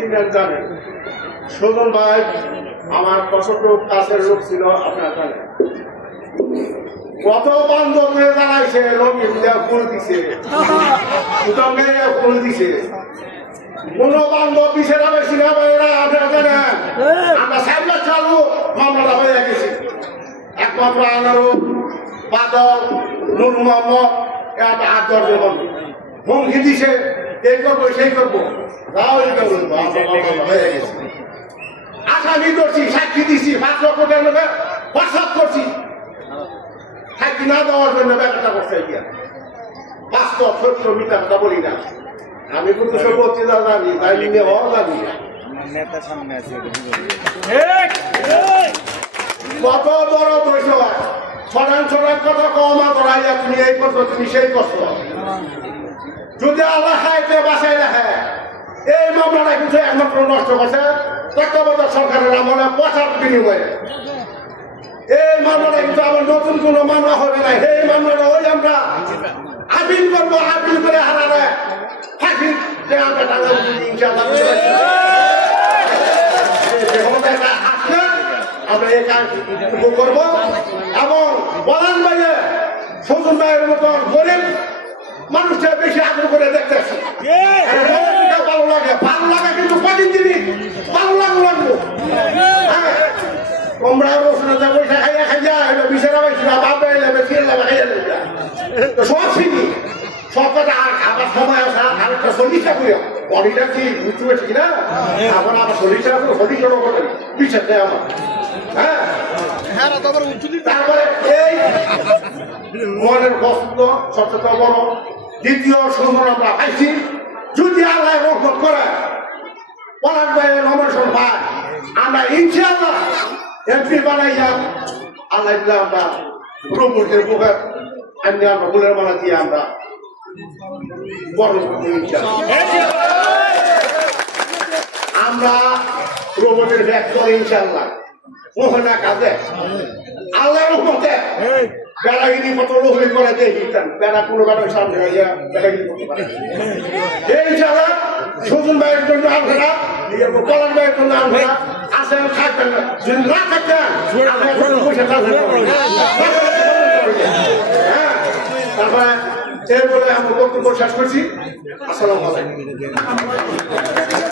চিনেন জানেন। সুজন ভাই, আমার কতটুকু কাছের লোক ছিল আপনার জানেন। কত বান্ধব হয়ে দাঁড়াইছে, লোক ফুল দিছে। উত্তম মেয়ে ফুল দিছে। কোন বান্ধব পিছেরা না এরা আপনারা জানেন। আমরা সাইকেল চালু মামলাটা হয়ে গেছে। একমাত্র আনারো, বাদল নুর মোহাম্মদ হাত বলবে হুমকি দিছে। এই করব সেই আসামি করছি সাক্ষী দিছি পাঁচ লক্ষ টাকা হোয়াটসঅ্যাপ করছি। সাক্ষী না দেওয়ার জন্য ব্যাপারটা গিয়া। বাস্তব সত্য মিথ্যা কথা বলি না। আমি কিন্তু সব বলছি না জানি হওয়া জানি নেতা সামনে আছে? কত বড় কথা কমা করাইয়া তুমি এই করছ তুমি সেই করছ। যদি আল্লাহ এই মামলাটা কিন্তু একমাত্র নষ্ট করছে। তত্ত্বাবধায়ক সরকারের আমলে পয়সার বিনিময়ে। এই মামলাটা কিন্তু আবার নতুন কোন মামলা হবে না। এই মামলাটা ওই আমরা আপিল করব আপিল করে হারারে ফাঁসি আমরা টাকা আসলে আমরা এই কাজ করব। এবং বলান ভাইয়ে সজুন ভাইয়ের মতন গরিব মানুষটা বেশি আগ্রহ করে দেখতেছি তোমরা রসুন পয়সা খাইয়া খাইয়া এটা বিচারা পাইছি না বাপ ছিল যাবে খাইয়া তো সব চিনি সব কথা আর খাবার সময় আছে আর একটা সরিষা করিও বডিটা কি বুঝতে পারছি কিনা? এখন আমার সরিষা আছে সরিষা করে বিচার দেয় আমার হ্যাঁ? তারপরে এই মনের কষ্ট সবচেয়ে বড়। দ্বিতীয় সুন্দর আমরা পাইছি যদি আল্লাহ রহমত করে পলাশ ভাইয়ের নমস্কার ভাই আমরা ইনশাআল্লাহ এমপি বানাইয়া আল্লাহ আমরা বুকে এমনি আমরা মালা দিয়ে আমরা আমরা রোবটের ব্যাগ করে ইনশাআল্লাহ। মোহনা কাজে। আল্লাহ রহমতে বেড়াগিরি কত লোক করে দেখি বেড়া কোনো বেড়ার সামনে হইয়া বেড়াগিরি করতে পারে। এই ইনশাআল্লাহ সুজন ভাইয়ের জন্য আমরা কলার ভাইয়ের জন্য আমরা আসেন থাকবেন না যদি না হ্যাঁ তারপরে এই বলে আমরা বক্তব্য শেষ করছি আসসালামু আলাইকুম